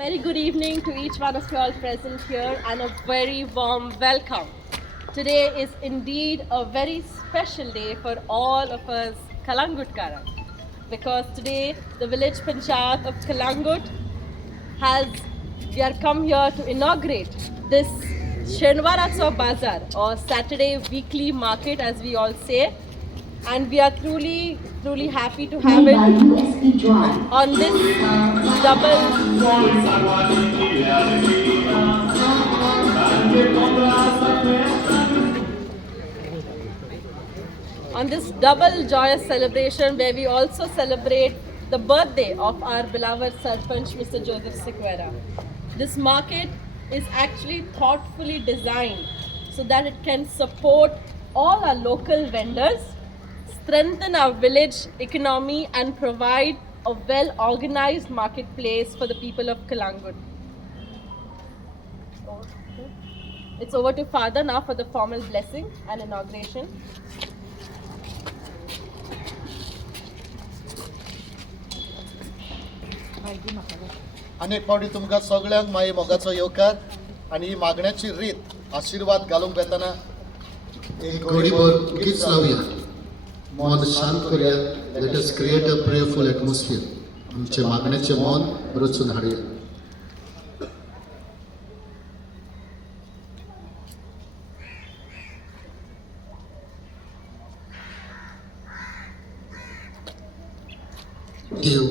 Very good evening to each one of you all present here and a very warm welcome. Today is indeed a very special day for all of us Kalangutkaran because today the village Panchayat of Kalangut we are come here to inaugurate this Shenwaratsav Bazar or Saturday weekly market as we all say, and we are truly happy to have it on this double joyous celebration where we also celebrate the birthday of our beloved Sarpanch Mr. Joseph Sequeira. This market is actually thoughtfully designed so that it can support all our local vendors, strengthen our village economy and provide a well-organized marketplace for the people of Kalangut. It's over to Father now for the formal blessing and inauguration. अनेक फावटी तुमकां सगळ्यांक मागीर मोगाचो येवकार आनी ही मागण्याची रीत आशीर्वाद घालूंक येतना एक घडीभर उगीच रावया, मन शांत करूया. Let us create a prayerful atmosphere. आमचे मागण्याचे मन रचून हाडूया. देव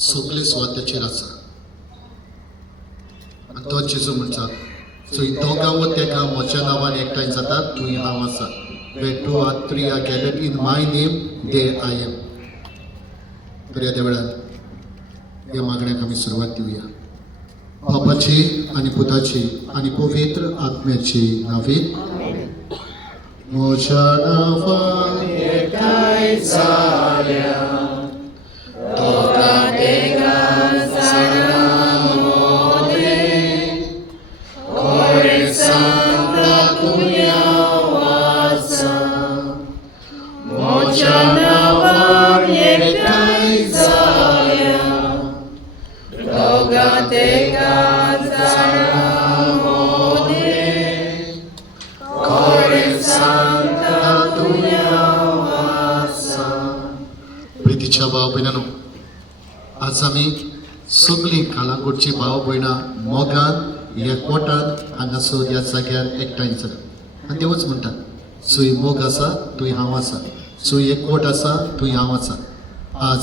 सगळे स्वात्याचेर आसा आनी तो जेजू म्हणटा थंय दोगां वा तेगा म्हज्या नांवान एकठांय जातात थंय हांव आसा. Where 2 or 3 are gathered in my name, there I am. तर ह्या देवळान ह्या मागण्याक आमी सुरवात दिवया. बापाची आनी पुताची आनी पवित्र आत्म्याची नांवे. म्हज्या नांवान एकठांय जाल्या दोगां तेगां जाणां मोले कोण सांगता तुया वाचा. म्हज्या नांवान एकठांय जाल्या दोगां तेगां जाणां मोले कोण सांगता तुया वाचा. प्रितीच्या भाव भयणांनो, आज आमी सगळीं कालांगूटची भाव भयणां मोगान एकवटान हांगासर ह्या जाग्यार एकठांय जाल्या. आनी देवच म्हणटा चूय मोग आसा थंय हांव आसा, चूय एकवट आसा थंय हांव आसा. आज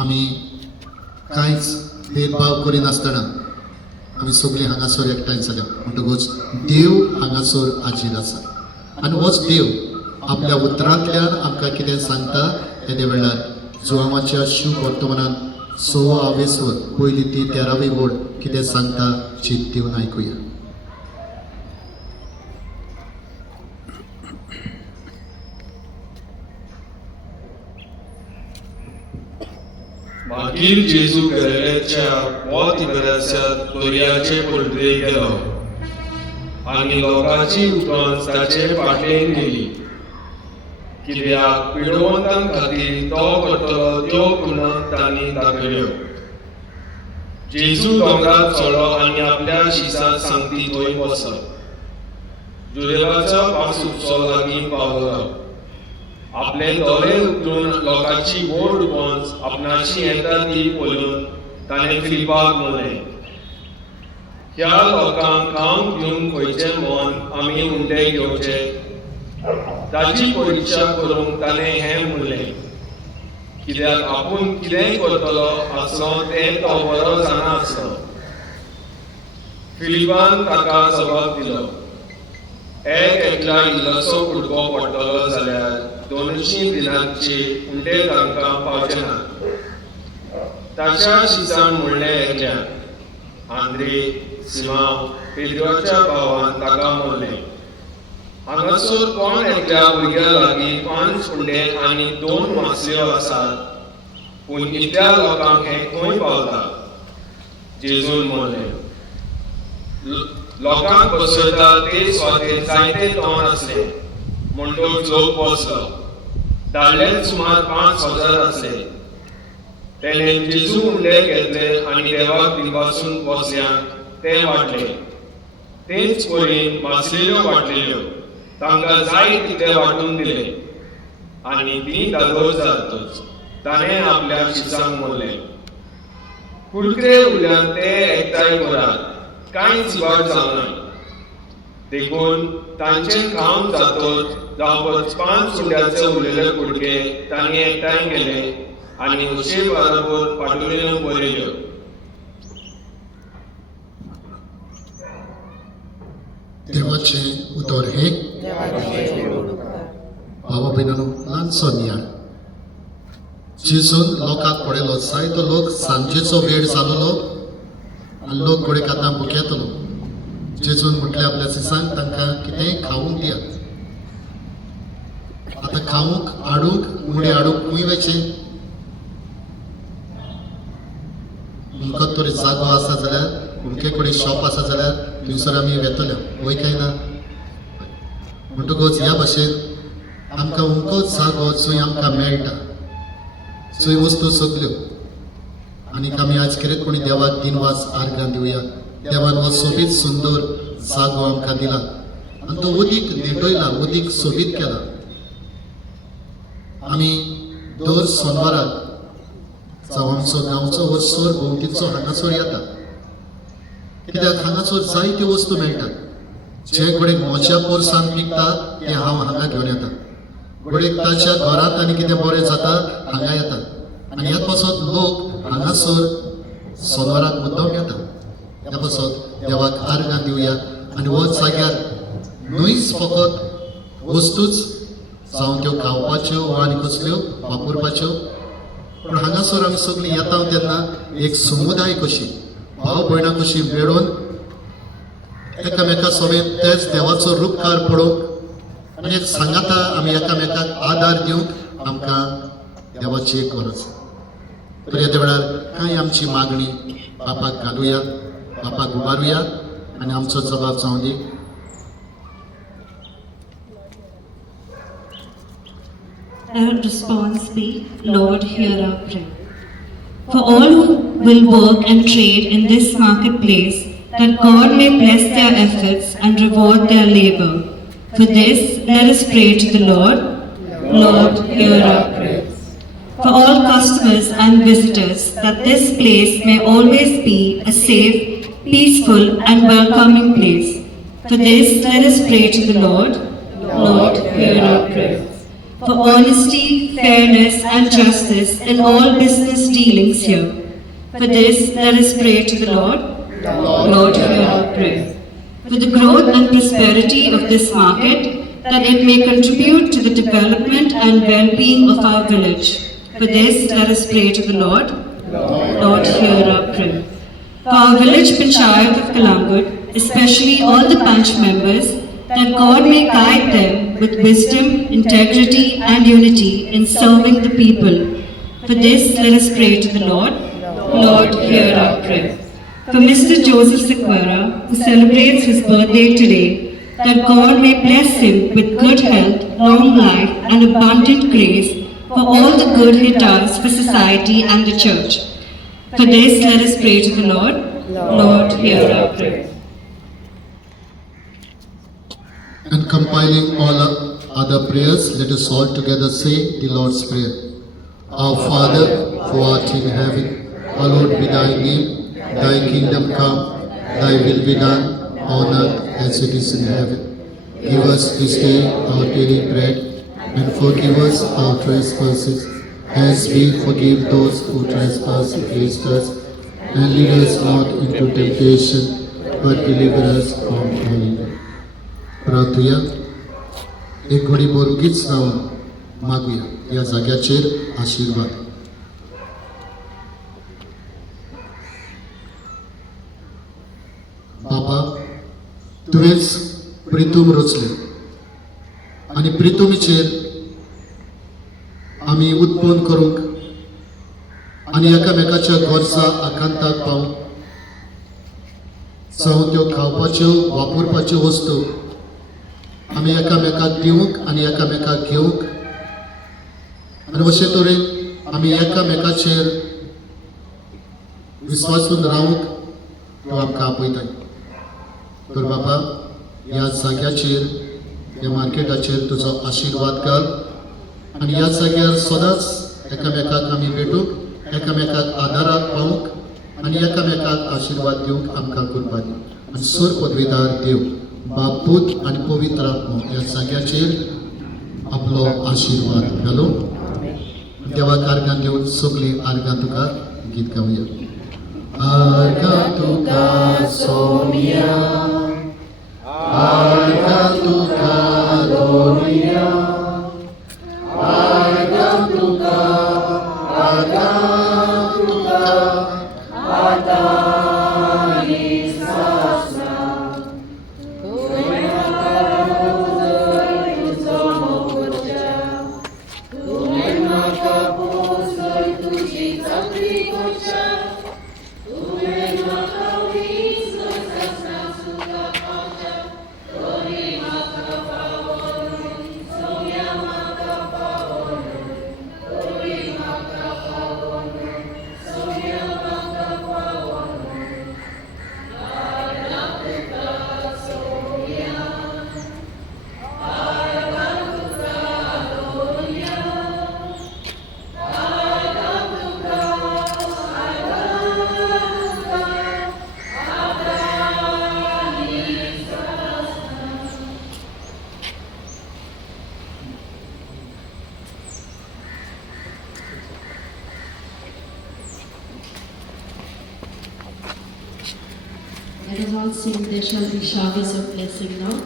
आमी कांयच भेदभाव करिनासतना आमी सगळीं हांगासर एकठांय जाल्या म्हणटकूच देव हांगासर हाजीर आसा. आनी होच देव आपल्या उतरांतल्यान आमकां कितें सांगता त्या वेळार जुआमाच्या शुभ वर्तमानान 6वें पयली ती 13वी ओळ कितें सांगता चित दिवन आयकुया. मागीर जेजू गलिलेच्या तिबेराच्या दर्याचे पलतडे गेलो आनी लोकांची उटोन ताचे फाटल्यान गेली. कित्याक पिडवंतां खातीर तो करतलो त्यो गुण तांणी दाखयल्यो. जेजू दोंगरार चडलो आनी आपल्या शिसांत सांगती थंय बसलो. जुरेलाचो पासूचो लागीं पावलो. आपले दोळे उगडून लोकांची ओड उबोवन आपणाची येता ती पळोवन ताणें फिलिपाक म्हणलें, ह्या लोकांक खावंक दिवंक खंयचें मन आमी उंडे घेवचे. ताची परिक्षा करूंक ताणें हें म्हणलें, कित्याक आपूण कितेंय करतलो आसलो तें तो बरो जाणा आसलो. फिलिपान ताका जबाब दिलो, एकला इल्लोसो कुडको पडटलो जाल्यार 200 दिनांचे उंडे तांकां पावचे ना. ताच्या शिसान म्हणलें एकल्यान. आंद्रे, सिमांव, पेद्रोच्या भावान ताका म्हणलें, हांगासर कोण एकल्या भुरग्या लागीं 5 उंडे आनी 2 मासल्यो आसात, पूण इतल्या लोकांक हें खंय पावता. जेजून म्हणलें, लोकांक बसयता ते स्वातेर जायते तोंड आसले. म्हणटूच लोक बसलो. धाडले सुमार 5000 आसले. तेणें जेजू उंडें घेतले आनी देवाक दिवपासून वसल्यान ते वाटले. तेच परीन मासलेल्यो वाटलेल्यो तांकां जाय तितले वांटून दिले. आनी ती दादोस जातच ताणें आपल्या शिसांक म्हणलें, कुडके उरल्यान ते एकठांय करात, कांयच इबाड जावना. देखून तांचें खावन जातच जावपच 5 सुड्याचे उरलेले कुडके तांणी एकठांय केले आनी हरशी बरोबर पाटुल्यो बरयल्यो. देवाचें उतर हे बाबा भयणांनो, ल्हानसो नियाळ. जेजून लोकांक पळयलो, जायतो लोक सांजेचो वेळ जालोलो आनी लोक कडेक आतां भूक येतलो. जेजून म्हटलें आपल्या शिसांक तांकां कितेंय खावूंक दियात. आतां खावूंक हाडूंक उंडे हाडूंक खूंय वयचें? तुमकां तरी जागो आसा जाल्यार, तुमचे कडेन शॉप आसा जाल्यार थंयसर आमी वेतले, वय काय ना? म्हणटकच ह्या भाशेन आमकां उमकोच जागो जंय आमकां मेळटा, जंय वस्तू सगल्यो. आनीक आमी आज कितें कोणी देवाक दिनवास आर्गां दिवया. देवान हो सोबीत सुंदर जागो आमकां दिला आनी तो उदीक नेटयला, उदीक सोबीत केला. आमी दर सोनवाराक जावं आमचो गांवचो वचसर भोंवतीचो हांगासर येता, कित्याक हांगासर जायत्यो वस्तू मेळटात. जे कडेन म्हज्या पोरसान विकता ते हांव हांगा घेवन येता. कडेक ताच्या घरांत आनी कितें बरें जाता हांगा येता. आनी ह्या पासत लोक हांगासर सोनवाराक मुद्दम येता. ह्या पासत देवाक आर्गां दिवया. आनी हो जाग्यार न्हूच फकत वस्तूच जावं त्यो खावपाच्यो वा आनी कसल्यो वापरपाच्यो, पूण हांगासर आमी सगळीं येता तेन्ना एक समुदाय कशी, भाव भयणां कशी मेळून एकामेका सोबत तेच देवाचो रूपकार पळोवंक आनी एक सांगाता आमी एकामेकाक आदार दिवंक आमकां देवाची एक गरज. तर ह्या वेळार कांय आमची मागणी बापाक घालुया, बापाक उबारुया आनी आमचो जबाब जावं दी. Our response be, Lord, hear our prayer. For all who will work and trade in this marketplace, that God may bless their efforts and reward their labor. For this, let us pray to the Lord. Lord, hear our prayer. For all customers and visitors, that this place may always be a safe, peaceful and welcoming place. For this, let us pray to the Lord. Lord, hear our prayer. For honesty, fairness and justice in all business dealings here. For this, let us pray to the Lord. Lord, hear our prayer. For the growth and prosperity of this market, that it may contribute to the development and well-being of our village. For this, let us pray to the Lord. Lord, hear our prayer. For our village Panchayat of Kalangut, especially all the Panch members, that God may guide them with wisdom, integrity and unity in serving the people. For this, let us pray to the Lord. Lord, hear our prayer. For Mr. Joseph Sequeira, who celebrates his birthday today, that God may bless him with good health, long life and abundant grace for all the good he does for society and the church. For this, let us pray to the Lord. Lord, hear our prayer. And compiling all other prayers, let us all together say the Lord's Prayer. Our Father, who art in heaven, hallowed be thy name. Thy kingdom come, thy will be done on earth as it is in heaven. Give us this day our daily bread, and forgive us our trespasses, as we forgive those who trespass against us. And lead us not into temptation, but deliver us from evil. प्रार्थूया. एक घडी बोरुगीच रावन मागुया ह्या जाग्याचेर आशिर्वाद. बापा, तुवेंच प्रितूम रचले आनी प्रितुमीचेर आमी उत्पन्न करूंक आनी एकामेकाच्या गरजा आकांताक पावूंक, जावं त्यो खावपाच्यो वापरपाच्यो वस्तू आमी एकामेकाक दिवंक आनी एकामेकाक घेवंक, आनी अशे तरेन आमी एकामेकाचेर विश्वासून रावूंक तूं आमकां आपयताय. तर बाबा ह्या जाग्याचेर ह्या मार्केटाचेर तुजो आशिर्वाद घाल आनी ह्या जाग्यार सदांच एकामेकाक आमी भेटूंक एकामेकाक आदाराक पावूंक आनी एकामेकाक आशिर्वाद दिवंक आमकां करपा दी. आनी सोर पदवीदार देव बाप पूत आनी पवित्र आत्मो ह्या जाग्याचेर आपलो आशिर्वाद घालूं. देवाक आर्गां दिवन सगळीं आर्गां तुका गीत गावया. आर्गां तुका सोमिया, आर्गां तुका लोरिया, आर्गां तुका, आर्गां तुका, आदारी सासना. Let us all sing, there shall be showers of blessing now.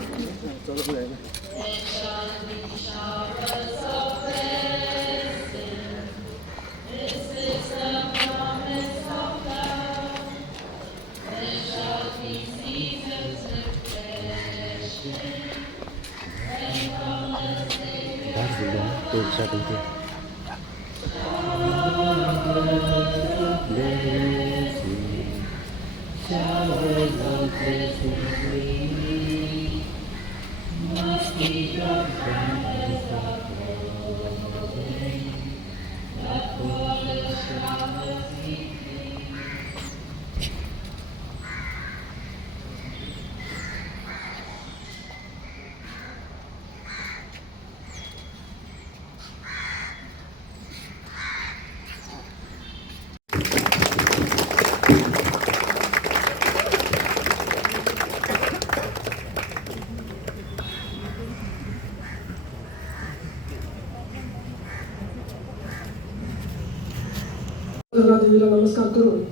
देवीला नमस्कार करून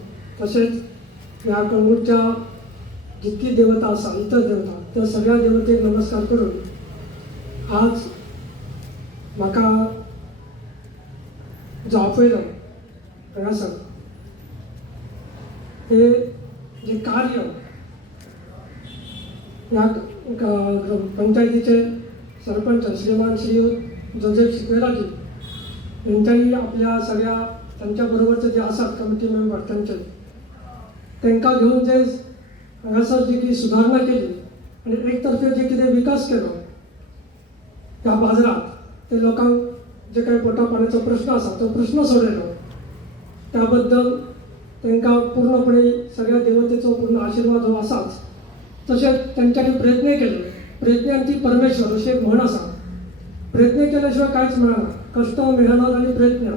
तसेच ह्या कळंगूटच्या जितकी देवता आसा इतर देवता त्या सगळ्या देवतेक नमस्कार करून आज म्हाका जो आपयलो हांगासर हे जे कार्य ह्या पंचायतीचे सरपंच श्रीमान श्रीयुत जोसेफ शिकवेराजी यांच्यानी आपल्या सगळ्या त्यांच्या बरोबरचे जे आसात कमिटी मेंबर तांकां घेऊन जे हांगासर जी कितें सुदारणा केली आनी एक तर्फे जे कितें विकास केलो ह्या बाजारात ते लोकांक जे काही पोटा पाण्याचो प्रश्न आसा तो प्रश्न सोडयलो त्या बद्दल तांकां पूर्णपणे सगळ्या देवतेचो पूर्ण आशिर्वाद हो आसाच. तशेंच तांच्यांनी प्रयत्न केले, प्रयत्नांती परमेश्वर अशी एक म्हण आसा. प्रयत्न केल्याशिवाय कांयच मेळना. कष्ट मेहनत आनी प्रयत्न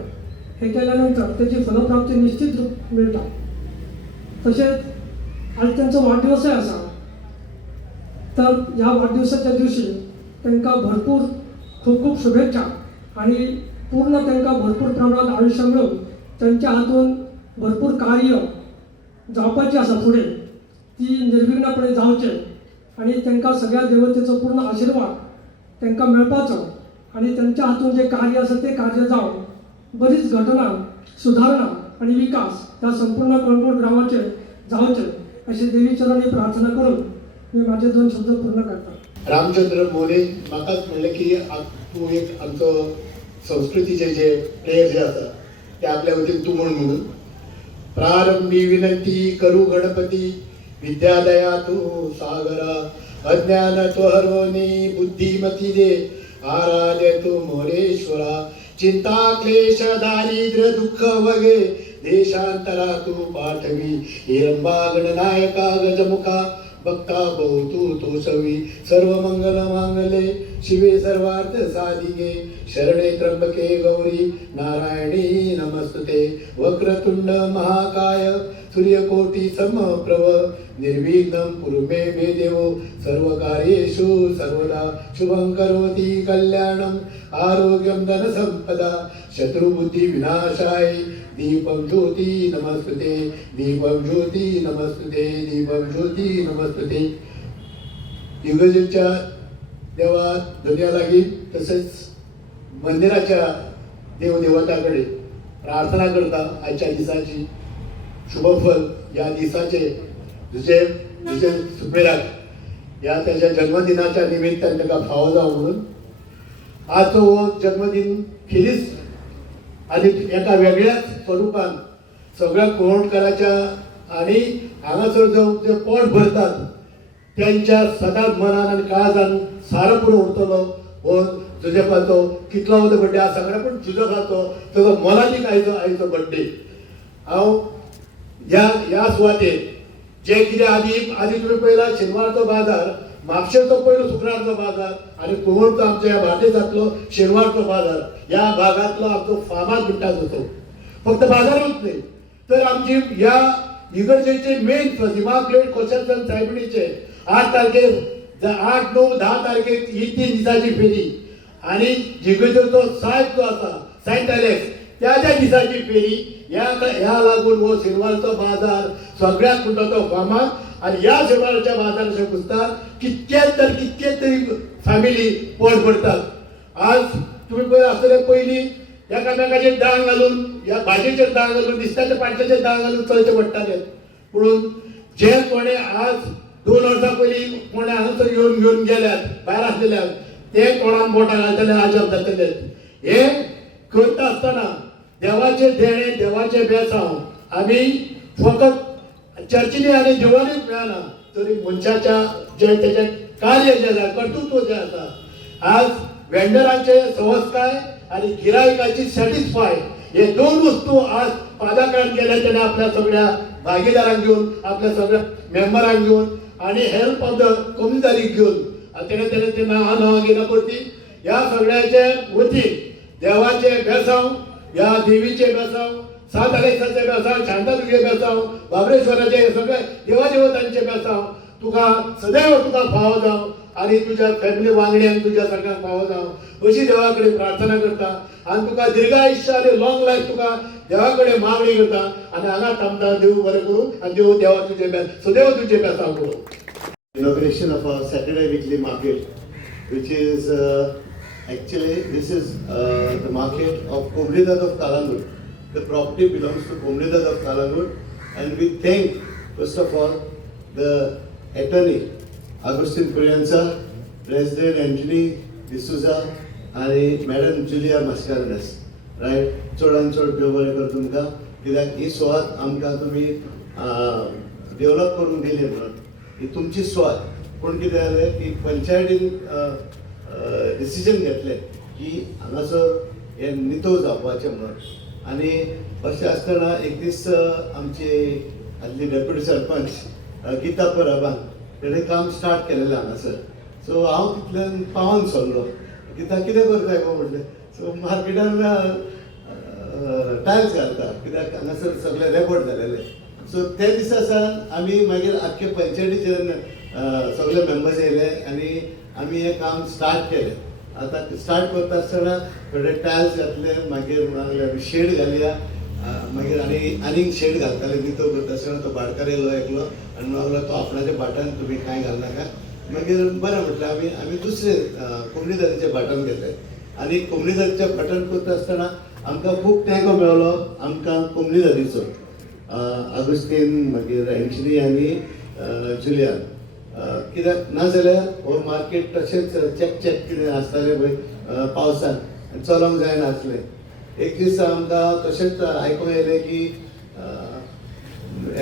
हे केल्यानंतर त्याची फलप्राप्ती निश्चित मिळता. तसेच आज त्यांचा वाढदिवसही असा तर या वाढदिवसाच्या दिवशी त्यांना भरपूर खूप खूप शुभेच्छा आणि पूर्ण त्यांना भरपूर प्रमाणात आयुष्य मिळून त्यांच्या हातून भरपूर कार्य जावपाची आसा फुडें ती निर्विघ्नपणे जावचे आणि त्यांना सगळ्या देवतेचो पूर्ण आशीर्वाद त्यांना मेळपाचो आणि त्यांच्या हातून जे कार्य आसा ते कार्य जावन बरीच घटना सुधारणा आणि विकास या संपूर्ण कळंगूट गावाचे जावचे अशी देवी चरणी प्रार्थना करून मी माझे 2 शब्द पूर्ण करतो. रामचंद्र मोरे म्हाकाच म्हणलें की तूं एक आमचो संस्कृतीचे जे प्लेयर जे आसा ते आपल्या वतीन तूं म्हणून प्रारंभी विनंती करू गणपती विद्यादया तू सागरा अज्ञान तो हरवणी बुद्धिमती दे आराध्य तू मोरेश्वरा चिंता क्लेश दारिद्र्य दुःख वगे देशांतरा तू पाठवी हिरंबा गणनायका गजमुखा भक्ता बहुतू तो सवी सर्व मंगल मांगले शिवे सर्वार्थ साधिके शरणे त्र्यंबके गौरी नारायणी नमस्तुते वक्रतुंड महाकाय सूर्यकोटी समप्रभ निर्विघ्नं कुरु मे देव सर्वकार्येषु सर्वदा शुभं करोति कल्याणं आरोग्यं धनसंपदा शत्रुबुद्धि विनाशाय दीपं ज्योति नमस्तुते दीपं ज्योति नमस्तुते दीपं ज्योति नमस्तुते युगजीच्या देवा दुनिया लागीं तसेच मंदिराच्या देवदेवताकडे प्रार्थना करता आजच्या दिसाची शुभफल या दिसाचे तुझे सुपेराक या त्याच्या जन्मदिनाच्या निमित्तान ताका फावो जावं म्हणून आज तो जन्मदिन खेरीज आनी एका वेगळ्याच स्वरुपान सगळ्या कोळवणकाराच्या आणि हांगासर जे पोट भरतात त्यांच्या सदांच मनान आनी काळजान सारो करून उरतलो हो जुजेफाचो कितलो वदो बड्डे आसा सगळ्या पण जुजेफाचो ताचो मोलादीक आयचो बड्डे हांव ह्या सुवातेर जे कितें आदी तुमी पळयला शेनवारचो बाजार म्हापशेचो पयलो शुक्रारचो बाजार आनी कुंवळचो आमचो ह्या बार्देसांतलो शेनवारचो बाजार ह्या भागांतलो आमचो फामाद म्हणटात तो फक्त बाजारूच न्ही तर आमची ह्या इगर्जेचे मेन इमाक्युलेट कॉन्सेप्शन सायबिणीचे 8 तारखेर 8, 9, 10 तारखेक ही 3 दिसाची फेरी आनी जिगर्जेचो सायब जो आसा सेंट एलेक्स त्याच्या दिसाची फेरी ह्या लागून हो शेनवारचो बाजार सगळ्यात मोठो फामाद आणि ह्या शेनवारच्या बाजाराच्या पुस्तार कितके तरी फॅमिली पोट भरतात आज तुम्ही पळय आसतले पयलीं एकामेकाचेर दाळ घालून ह्या भाजयेचेर दाळ घालून दिसताच्या पाणच्याचेर दाळ घालून चलचे पडटाले पुणून जे कोणे आज 2 वर्सां पयलीं कोणे हांगासर घेवन गेल्यात भायर आसलेल्याक ते कोणाक बोटां घालतले आजब जातले हे करता आसतना देवाचे देणे देवाचे बेसांव आमी फकत चर्चीनी आनी देवळांनीच मेळना तरी मनशाच्या जे तेजे कार्य जे आसा कर्तृत्व जे आसा आज वेंडरांचे संस्कार आणि गिरायकाची सॅटिस्फाय हे 2 वस्तू आज पादाकारान केल्या तेणे आपल्या सगळ्या भागीदारांक घेवन आपल्या सगळ्या मेंबरांक घेवन आणि हेल्प ऑफ द कम्युनिटीक घेवन तेणे ते नांवां घेना परती ह्या सगळ्याचे वतीन देवाचे बेसांव ह्या देवीचे बेसांव 7 अलेक्साचे बेसांव शांतादुर्गे बेसांव बाबरेश्वराचे सगळे देवादेवतांचे बेसांव तुका सदैव तुका फावो जावं आणि तुझ्या फॅमिली वांगड्यांक तुझ्या सगळ्यांक फावो जावं अशी देवा कडेन प्रार्थना करता आणि तुका दीर्घ आयुष्य आणि लॉंग लायफ तुका देवा कडेन मागणी करता आणि हांगा थांबता देव बरें करूं आणि देवा तुजे सदैव तुजे बेसांव करूं. Inauguration of our Saturday weekly market, which is actually this is the market of Komridad of Kalangut. The property belongs to Komridad of Kalangut, and we thank first of all the attorney Agustin Purianza, President Anthony D'Souza, and Madam Julia Mascarenas. Right? चोडान चोड देव बरें कर तुमकां कित्याक ही सुवात आमकां तुमी डेवलप करून दिली म्हणून ही तुमची सुवात पूण कितें जालें की पंचायतीन डिसिजन घेतलें की हांगासर हें नितळ जावपाचें म्हणून आनी अशें आसतना एक दीस आमची आदली डेप्युटी सरपंच गीता पराबान तेणें काम स्टार्ट केलेलें हांगासर सो हांव तितल्यान पावोन सरलो गीता कितें करताय गो म्हणलें सो मार्केटान टायल्स घालता कित्याक हांगासर सगळें रेकॉर्ड जालेलें सो ते दिसा सावन आमी मागीर आख्खे पंचायतीचे सगळे मेंबर्स येयले आनी आमी हें काम स्टार्ट केलें आतां स्टार्ट करता आसतना थोडे टायल्स घातले मागीर आमी शेड घालया मागीर आनीक शेड घालताले नितळ करता आसतना तो भाटकार येयलो एकलो आनी मागलो तो आपणाच्या भाटान तुमी कांय घालनाका मागीर बरें म्हटलें आमी दुसरे कोमनीदारीचे भाटान गेले आनी कोमनीदारीच्या भाटान करता आसतना आमकां खूब तेंको मेळ्ळो आमकां कोमनीदारीचो अगस्तीन मागीर एंटनी आनी जुलियान कित्याक नाजाल्यार हो मार्केट तशेंच चेक कितें आसतालें पळय पावसान चलोंक जायनासलें एक दीस आमकां तशेंच आयकूंक येयलें की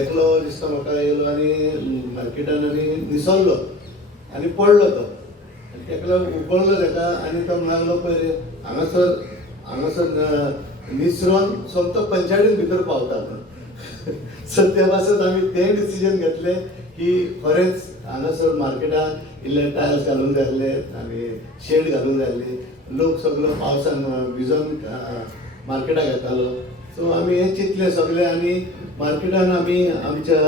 एकलो दिसता म्हाका येयलो आनी मार्केटान आनी निसरलो आनी पडलो तो आनी तेका उखललो ताका आनी तो लागलो पळय रे हांगासर निसरून सोमतो पंचायतीन भितर पावता म्हणून. सो ते पासून आमी तें डिसिजन घेतले की खरेंच हांगासर मार्केटाक इल्ले टायल्स घालूंक जाय आसले आनी शेड घालूंक जाय आसली. लोक सगळो पावसान भिजोन मार्केटाक येतालो. सो आमी हें चिंतलें सगळें आनी मार्केटान आमी आमच्या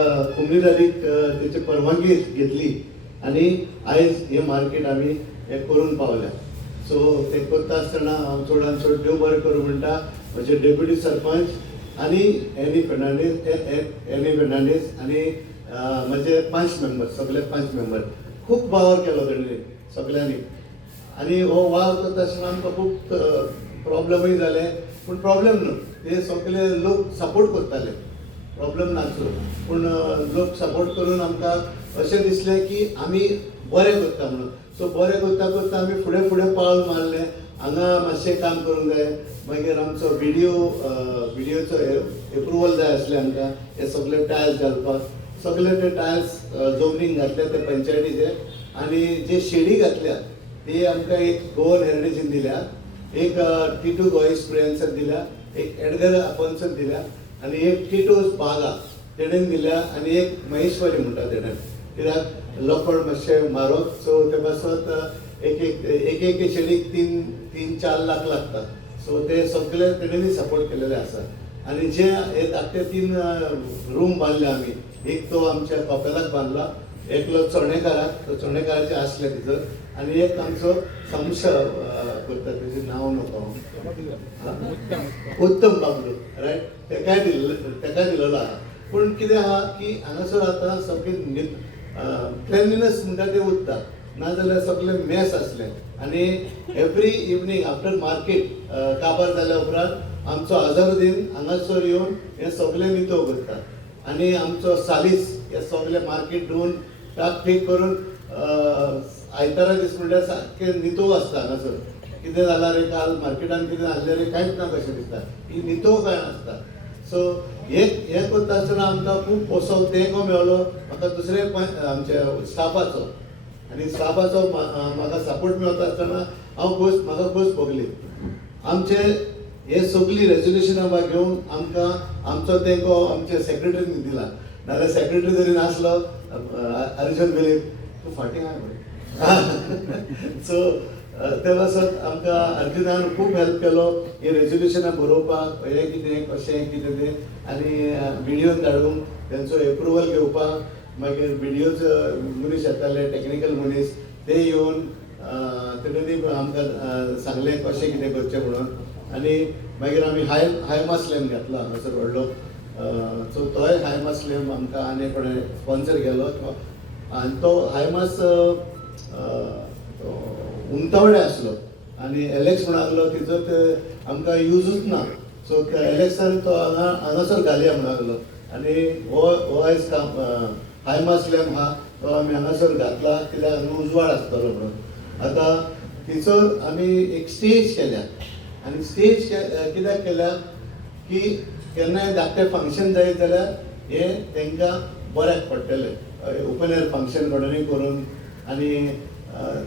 उमेदवारीक तेची परवानगी घेतली आनी आयज हें मार्केट आमी हें करून पावल्या. सो तें करता आसतना हांव चडांत चड देव बरें करूं म्हणटा म्हजे डेप्युटी सरपंच आनी एनी फेर्नांडीस आनी म्हजे 5 मेंबर सगळे 5 मेंबर खूब वावर केलो तेणें सगळ्यांनी. आनी हो वावर करता आसतना आमकां खूब प्रॉब्लमूय जाले पूण प्रॉब्लेम न्हू ते सगळे लोक सपोर्ट करताले प्रॉब्लेम नाचो पूण लोक सपोर्ट करून आमकां अशें दिसलें की आमी बरें करता म्हणून. सो बरें करता करता आमी फुडें फुडें पावल मारलें. हांगा मातशें काम करूंक जाय. मागीर आमचो व्हिडियोचो एप्रुवल जाय आसलें आमकां हे सगळे टायल्स घालपाक. सगळे ते टायल्स जमनीक घातले ते पंचायतीचे आनी जे शेडी घातल्या ती आमकां एक गोवन हेरिटेजीन दिल्या, एक टिटू गोंय स्प्रेन्सर दिल्या, एक एडगर आपोन्सन दिल्या आनी एक टिटोस बागा तेणेन दिल्या आनी एक महेश्वरी म्हणटा तेणेन. कित्याक लोकड मातशें म्हारग सो ते पासत एक एक शेडीक 3-4 लाख लागता. सो ते सगळे तेणेंनी सपोर्ट केलेले आसा. आनी जे हे धाकटे 3 रूम बांदले आमी. एक तो आमच्या कपेलाक बांदला, एकलो चोणेकाराक, तो चोणेकाराचे आसले भितर आनी एक आमचो समशा करता तेजें नांव नको उत्तम बाबू रायट तेकाय दिलेलो आहा. पूण कितें आहा की हांगासर आतां सगळें क्लेनलीनेस म्हणटा तें उरता नाजाल्यार सगळें मेस आसलें. आनी एवरी इवनिंग आफ्टर मार्केट काबार जाल्या उपरांत आमचो हजारुद्दीन हांगासर येवन हें सगळें नितळ करता. आनी आमचो सालीस हे सगळें मार्केट धुवन टाक ठीक करून आयतारा दीस म्हणल्यार सारकें नितळ आसता हांगासर. कितें जालां रे काल मार्केटान कितें जाल्लें रे कांयच ना कशें दिसता. ही नितळ काय नासता. सो हें करता आसतना आमकां खूब पोसो तेंको मेळ्ळो म्हाका दुसरे आमच्या स्टाफाचो. आनी स्टाफाचो म्हाका सपोर्ट मेळटा आसतना म्हाका खोस भोगली. आमचे हे सगळी रेजोल्युशनां घेवन आमकां आमचो तेंको आमच्या सेक्रेटरीन दिला. नाजाल्यार सेक्रेटरी जरी नासलो अर्जन वेलीप तूं फाटीं आहा पळय. सो ते पासत आमकां अर्जुनान खूब हेल्प केलो ही रेजोल्युशनां बरोवपाक हें कितें कशें कितें तें आनी व्हिडियोन धाडून तेंचो एप्रुवल घेवपाक. मागीर व्हिडियोचो मनीस येताले टॅक्निकल मनीस ते येवन तेणेंनी आमकां सांगलें कशें कितें करचें म्हणून. आनी मागीर आमी हाय मास्लेम घेतलो हांगासर व्हडलो. सो तोय हाय मास्लेम आमकां आनी कोणें स्पॉन्सर केलो आनी तो हाय मास उंतावडे आसलो आनी एलेक्स म्हणून आसलो तिचो ते आमकां यूजूच ना. सो त्या एलेक्सान तो हांगासर घालया म्हणून आसलो आनी हो आयज काम हाय मास्लेम आहा तो आमी हांगासर घातला कित्याक हांगा उजवाड आसतलो म्हणून. आतां थिंचर आमी एक स्टेज केल्या आनी स्टेज कित्याक केल्या की केन्नाय धाकटें फंक्शन जायत जाल्यार हें तांकां बऱ्याक पडटलें ओपन एअर फंक्शन कोणानूय करून आनी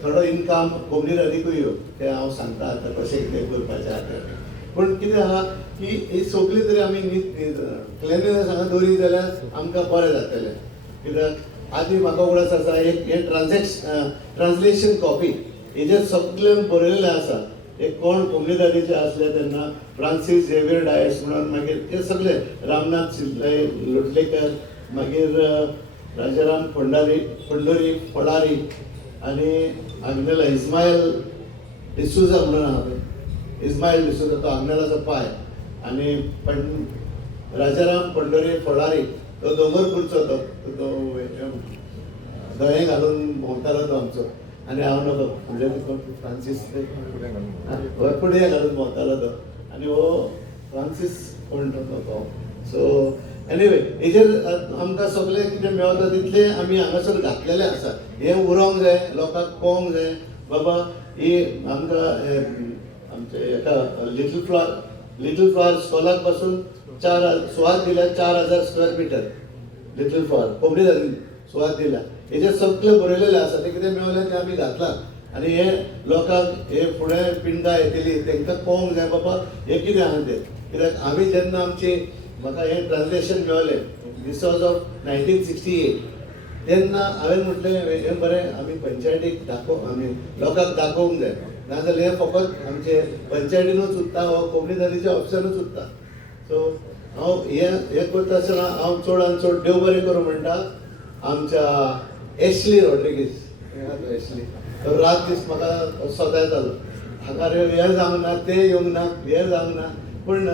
थोडो इनकम कोमनीदारीकूय येवं तें हांव सांगता आतां कशें कितें करपाचें आतां. पूण कितें आहा की ही सगळी तरी आमी क्लिनलीनेस हांगा दवरी जाल्यार आमकां बरें जातलें. कित्याक आदी म्हाका उगडास आसा एक हे ट्रान्सलेशन कॉपी हेजेर सगळें बरयल्लें आसा. एक कोण कोमनीदारीचे आसले तेन्ना फ्रांसीस झेवियर डायस म्हणून मागीर हे सगळे रामनाथ शिंदे लोटलेकर मागीर राजाराम पंडोरी फडारी आनी आग्नेला इस्मायल डिसूजा म्हणून आहा पळय इस्मायल डिसूजा तो आग्नेलाचो पाय आनी राजाराम पंडोरी फडारी तो दोंगरपूरचो तो दयें घालून भोंवतालो तो आमचो. आनी हांव नको फुडले फ्रांसीस फुडें घालून भोंवतालो तो आनी हो फ्रांसीस कोण तो. सो एनिवे हेजेर आमकां सगळें कितें मेळटा तितलें आमी हांगासर घातलेलें आसा. हें उरोंक जाय लोकांक कळोंक जाय बाबा ही आमकां आमचे हेका लिटल फ्लावर स्कॉलाक पासून सुवात दिल्या 4000 स्क्वेअर मिटर लिटल फ्लावर कोमनीदारीन सुवात दिल्या. हेजेर सगळें बरयलेलें आसा तें कितें मेळलें तें आमी घातलां. आनी हे लोकांक हे फुडें पिंडा येतली तांकां कळोंक जाय बाबा हें कितें आहा तें कित्याक आमी जेन्ना आमचे म्हाका हें ट्रान्सलेशन मेळ्ळें दिस वॉज ऑफ 1968 तेन्ना हांवें म्हटलें हें बरें आमी पंचायतीक आमी लोकांक दाखोवंक जाय नाजाल्यार हें फकत आमचे पंचायतीनूच उरता वा कोमनीदादीच्या ऑफिसानूच उरता. सो हांव हें करता आसतना हांव चडांत चड देव बरें करूं म्हणटा आमच्या एशली रॉड्रिगीस एशली तो रात दीस म्हाका सतायतालो हाका हें जावंक ना तें येवंक ना हें जावंक ना पूण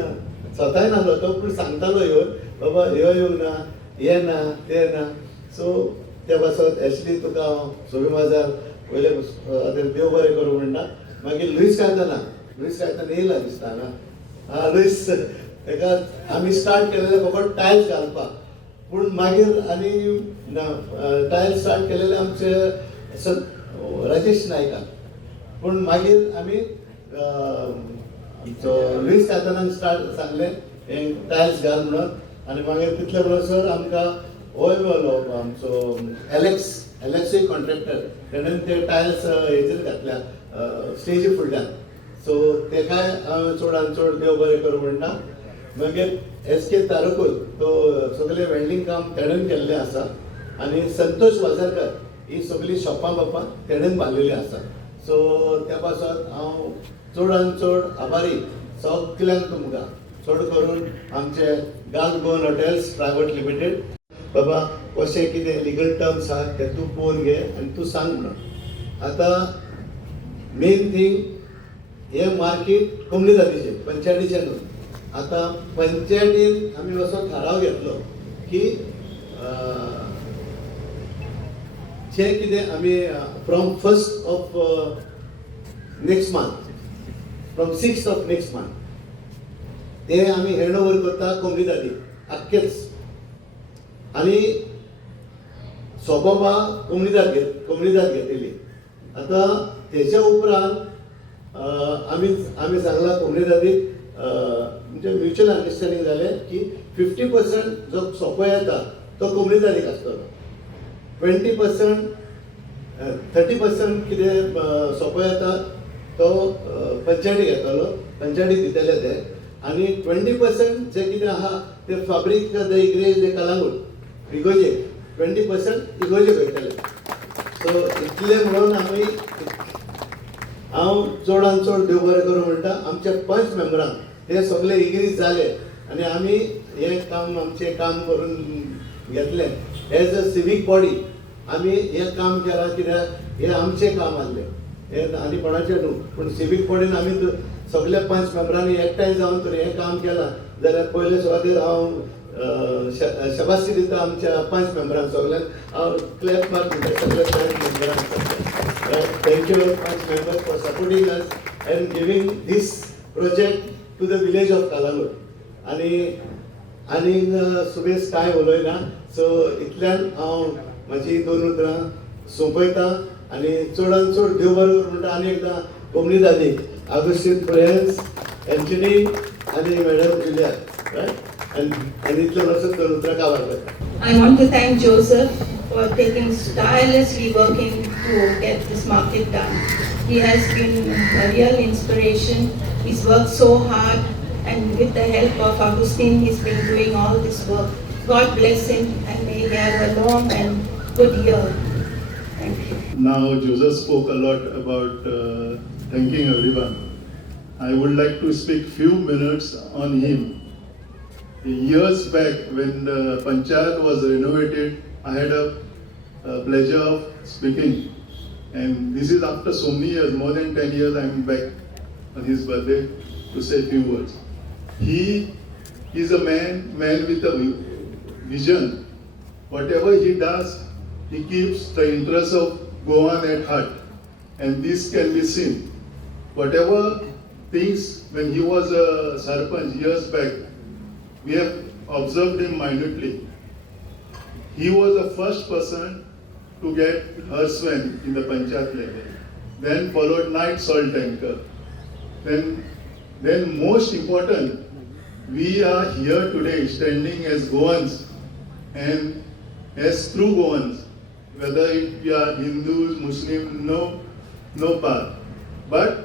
सतायनालो तो पूण सांगतालो येवन बाबा ह्यो येवंक ना हें ना तें ना. सो त्या पासत एशली तुका हांव सोबी माजार पयले आतां देव बरें करूं म्हणटा. मागीर लुईस कायतान येयला दिसता हांगा लुईस तेका आमी स्टार्ट केलेले फकत टायल्स घालपाक पूण मागीर आनी टायल्स स्टार्ट केलेले आमचे राजेश नायकान पूण मागीर आमी आमचो लुईस कायतानाक सांगलें हें टायल्स घाल म्हणून आनी मागीर तितले बरोबर आमकां होय मेळ्ळो आमचो एलेक्सूय कॉन्ट्रॅक्टर तेणेन ते टायल्स हेचेर घातल्या स्टेजी फुडल्यान. सो तेकाय हांव चडांत चड देव बरें करूं म्हणटा. मागीर SK तारकूल तो सगळें वेल्डिंग काम तेणेन केल्लें आसा आनी संतोष वाझरकर ही सगळीं शॉपां बापां तेणेन बांदलेलीं आसा. सो त्या पासत हांव चडांत चड आभारी सगळ्यांक तुमकां चड करून आमचे गाल गोवन हॉटेल्स प्रायवेट लिमिटेड. बाबा कशें कितें लिगल टर्म्स आहात ते तूं पळोवन घे आनी तूं सांग म्हणून. आतां मेन थींग हें मार्केट कोमनीदादीचें पंचायतीचें न्हू. आतां पंचायतीन आमी असो थाराव घेतलो की जे कितें आमी from 1st of next month from 6th of next month ते आमी हँड ओवर करता कोमनीदादी आख्खेच आनी सोबोबा कोमनीदाद घेतलेली. आतां तेच्या उपरांत आमी सांगला कोमनीदादीक म्हणजे म्युच्युअल अंडरस्टँडींग जालें की 50% जो सोपो येता तो कोमनीदादीक आसतलो 20% 30% कितें सोपो येता तो पंचायतीक येतलो पंचायतीक दितले ते आनी 20% जे कितें आहा ते फाब्रीक द इग्रेज दे कलांगूट इगोजे 20% इगोजे वयतले. सो इतले म्हणून हांव चडांत चड देव बरें करूं म्हणटा आमच्या 5 मेंबरांक ते सगळे इग्रीज जाले आनी आमी हें काम आमचें काम करून घेतलें एज अ सिवीक बॉडी आमी हें काम केलां कित्याक हें आमचें काम आसलें हें आनी कोणाचें न्हू पूण सिवीक बॉडीन आमी सगळे 5 मेंबरांनी एकठांय जावन तर हें काम केलां जाल्यार पयले सुवातेर हांव शबासकी दिता आमच्या 5 मेंबरांक सगळ्यांक हांव क्लॅप मार्क दिता सगळ्या 5 मेंबरांक. Thank you 5 members for supporting us and giving these project to the village of Calangute. आनी सुबेज कांय उलयना. सो इतल्यान हांव म्हाजी 2 उतरां सोंपयता आनी चडांत चड देव बरें करूं म्हणटा आनी एकदां कोमनीदादीक आगोस्टीन फ्रेंड्स एंटनी आनी मॅडम जुलिया रायट आनी इतले वर्स 2 उतरां काबार करता. I want to thank Joseph for taking tirelessly working to get this market done. He has been a real inspiration. He's worked so hard and with the help of Augustine, he's been doing all this work. God bless him and may he have a long and good year. Thank you. Now Joseph spoke a lot about thanking everyone. I would like to speak few minutes on him. Years back when the Panchayat was renovated, I had a pleasure of speaking, and this is after so many years, more than 10 years, I am back on his birthday to say a few words. He is a man with a vision. Whatever he does, he keeps the interests of Goan at heart, and this can be seen. Whatever things when he was a sarpanch years back, we have observed him minutely. He was the first person to get Herswen in the Panchayat level. Then followed Night Salt Tanker. Then most important, we are here today standing as Goans and as true Goans. Whether we are Hindus, Muslim, no path. But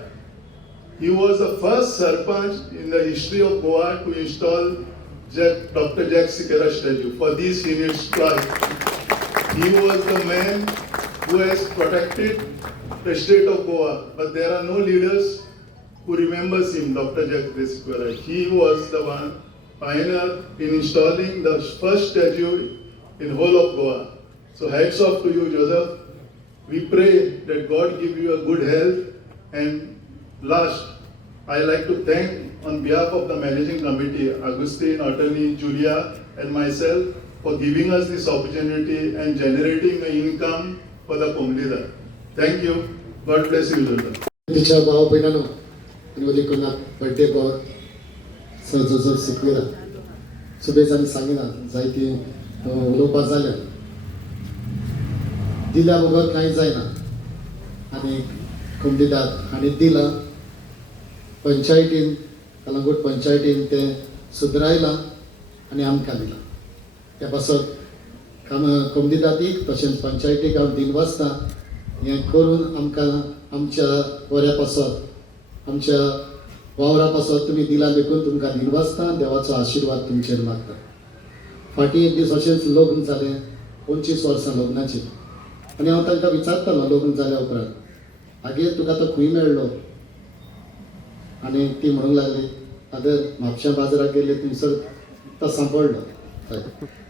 He was the first Sarpanch in the history of Goa to install Dr. Jack Sikera statue. For this he needs pride. He was the man who has protected the state of Goa, but there are no leaders who remembers him, Dr. Jack Sikera. He was the one pioneer in installing the first statue in whole of Goa. So hats off to you, Joseph. We pray that God give you a good health. And last, I like to thank on behalf of the managing committee, Agustin, Attorney, Julia, and myself for giving us this opportunity and generating an income for the Komlida. Thank you. God bless you, Joseph. तिच्या भाव भयणानो आनी म्हजे कन्या birthday boy sir Joseph Sequeira सुबेजांनी सांगिना जायती उलोवपाक जाल्या दिल्या बगर कांय जायना आनी कुंभलिदाद हांणी दिला पंचायतीन कलंगूट पंचायतीन ते सुदरायलां आनी आमकां दिलां त्या पासत कुंभलिदादीक तशेंच पंचायतीक हांव दिनवासता हें करून आमकां आमच्या बऱ्या पासत आमच्या वावरा पासत तुमी दिला देखून तुमकां दिनवासता देवाचो आशिर्वाद तुमचेर मागता फाटीं एक दीस अशेंच लग्न जालें 25 वर्सां लग्नाचें आनी हांव तांकां विचारतालो लग्न जाल्या उपरांत आगे तुका तो खंय मेळ्ळो आनी ती म्हणूंक लागली आदर म्हापशां बाजाराक गेल्ले थंयसर तो सांपडलो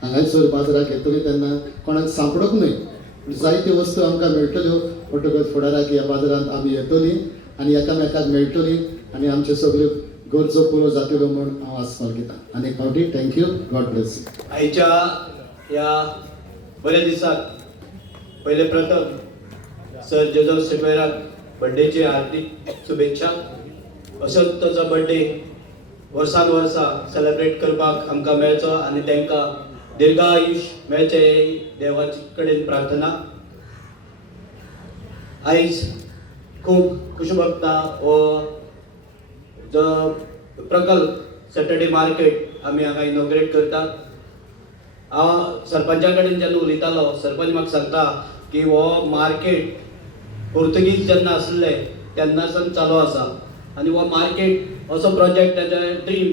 हांगासर बाजाराक येतली तेन्ना कोणाक सांपडोंक न्हय जायत्यो वस्तू आमकां मेळटल्यो म्हणटकच फुडाराक ह्या बाजारांत आमी येतलीं आनी एकामेकाक मेळटलीं आनी आमच्यो सगळ्यो गरजो पुरो जातल्यो म्हूण हांव आस्पाव घेता आनी एक फावटी थँक्यू गॉड ब्लेस आयच्या ह्या बऱ्या दिसाक पहिले प्रथम सर जोसेफ सिक्वेराक बर्थडेची हार्दिक शुभेच्छा असोच ताचो बर्थडे वर्सान वर्सा सेलिब्रेट करपाक आमकां मेळचो आनी तांकां दीर्घायुश मेळचें देवाचे कडेन प्रार्थना आयज खूब खुशी भोगता हो जो प्रकल्प सॅटर्डे मार्केट आमी हांगा इनॉग्रेट करतात हांव सरपंचा कडेन जेन्ना उलयतालो सरपंच म्हाका सांगता की हो मार्केट पोर्तुगीज जेन्ना आसले तेन्नासान चालू आसा आनी हो मार्केट असो प्रोजेक्ट तेजे ड्रीम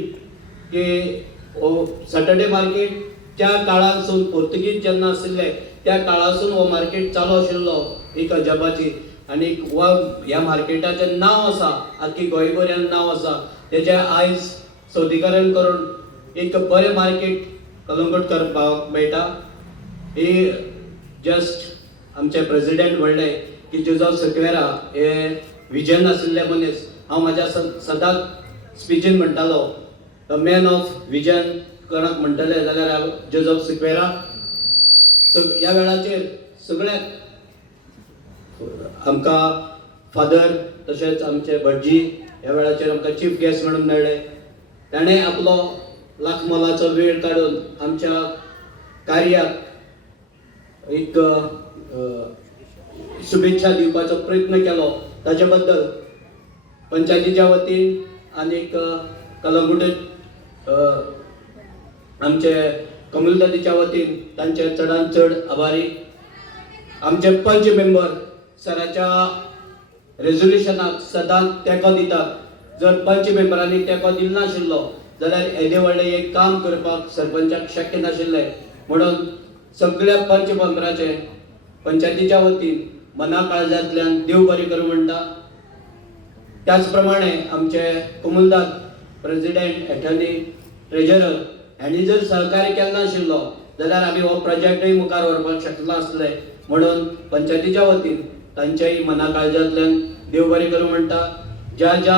की हो सॅटर्डे मार्केट त्या काळासून पोर्तुगीज जेन्ना आशिल्ले त्या काळासून हो मार्केट चालू आशिल्लो एक अजापाची आनी ह्या मार्केटाचें नांव आसा आख्खी गोंयभरान नांव आसा तेजें आयज सोदीकरण करून एक बरें मार्केट कलंगूट करपाक मेळटा ही जस्ट आमचे प्रेसिडेंट म्हणले की जोसेफ सिक्वेरा हे विजन आशिल्ले मनीस हांव म्हाज्या सदांच स्पिचीन म्हणटालो द मॅन ऑफ विजन कोणाक म्हणटले जाल्यार जोसेफ सिक्वेरा ह्या वेळाचेर सगळ्याक आमकां फादर तशेंच आमचे भटजी ह्या वेळाचेर आमकां चीफ गेस्ट म्हणून मेळ्ळे ताणें आपलो लाख मोलाचो वेळ काडून आमच्या कार्याक एक शुभेच्छा दिवपाचो प्रयत्न केलो ताचे बद्दल पंचायतीच्या वतीन आनीक कलंगूट आमचे कमुलदादीच्या वतीन तांचे चडांत चड आभारी आमचे पंच मेंबर सराच्या रेजोल्युशनाक सदांच तेंको दितात जर पंच मेंबरांनी तेंको दिलो नाशिल्लो जाल्यार येदे व्हडलें एक काम करपाक सरपंचाक शक्य नाशिल्लें म्हणून सगळ्या पंच मेंबराचे पंचायतीच्या वतीन मना काळजांतल्यान देव बरें करूं म्हणटा त्याच प्रमाणे आमचे कमुलदाद प्रेसिडेंट एटर्नी ट्रेजरर हांणी जर सहकार्य केलें नाशिल्लो जाल्यार आमी हो प्रोजेक्टय मुखार व्हरपाक शकना आसले म्हणून पंचायतीच्या वतीन तांच्याय मना काळजांतल्यान देव बरें करूं म्हणटा ज्या ज्या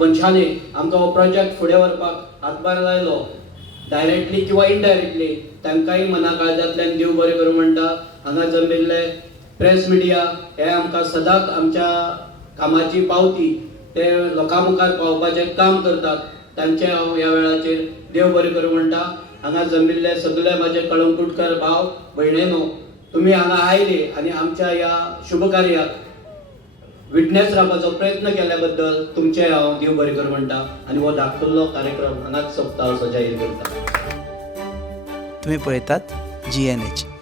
मनशांनी आमकां हो प्रोजेक्ट फुडें व्हरपाक हातभार लायलो डायरेक्टली किंवा इनडायरेक्टली तांकांय मना काळजांतल्यान देव बरें करूं म्हणटा हांगा जमिल्ले प्रेस मिडिया हे आमकां सदांच आमच्या कामाची पावती ते लोकां मुखार पावपाचें काम करतात तांचे हांव ह्या वेळाचेर देव बरें करूं म्हणटा हांगा जमिल्ले सगळे म्हाजे कळंगूटकार भाव भयणेनो तुमी हांगा आयले आनी आमच्या ह्या शुभ कार्याक विटनेस रावपाचो प्रयत्न केल्या बद्दल तुमचे हांव देव बरें करूं म्हणटा आनी हो धाकटुल्लो कार्यक्रम हांगाच सोंपता असो जाहीर करता. तुम्ही पळयतात GNH.